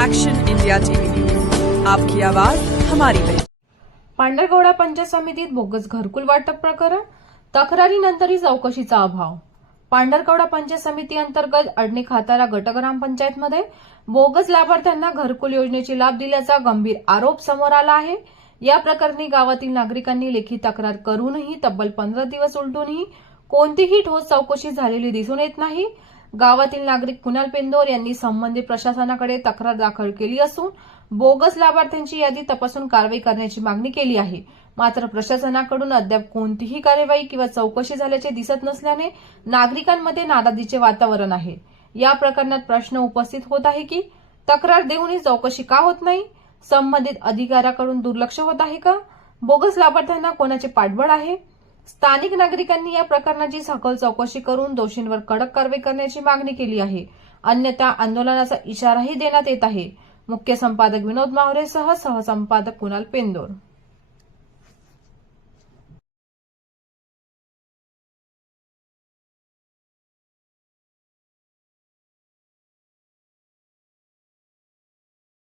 Action India TV news, आपकी आवाज हमारी पहचान। पांढरकवडा पंचायत समितीत बोगस घरकुल वाटप प्रकरण, तक्रारीनंतरही चौकशीचा अभाव। पांढरकवडा पंचायत समिती अंतर्गत अडणे खातारा गट ग्रामपंचायतमध्ये बोगस लाभार्थ्यांना घरकुल योजनेची लाभ दिल्याचा गंभीर आरोप समोर आला आहे। या प्रकरणी गावातील नागरिकांनी लेखी तक्रार करूनही तब्बल 15 दिवस उलटूनही कोणतीही ठोस चौकशी झालेली दिसून येत नाही। गावातील नागरिक कुणाल पेंदोर यांनी संबंधित प्रशासनाकडे तक्रार दाखल केली असून बोगस लाभार्थ्यांची यादी तपासून कारवाई करण्याची मागणी केली आहे। मात्र प्रशासनाकडून अद्याप कोणतीही कार्यवाही किंवा चौकशी झाल्याचे दिसत नसल्याने नागरिकांमध्ये नाराजीचे वातावरण आहे। या प्रकरणात प्रश्न उपस्थित होत आहे की तक्रार देऊनही चौकशी का होत नाही? संबंधित अधिकाऱ्याकडून दुर्लक्ष होत आहे का? बोगस लाभार्थ्यांना कोणाचे पाठबळ आहे? स्थानिक नागरिकांनी या प्रकरणाची सखोल चौकशी करून दोषींवर कडक कारवाई करण्याची मागणी केली आहे। अन्यथा आंदोलनाचा इशाराही देण्यात येत आहे। मुख्य संपादक विनोद मावरेसह सहसंपादक कुणाल पेंदोर।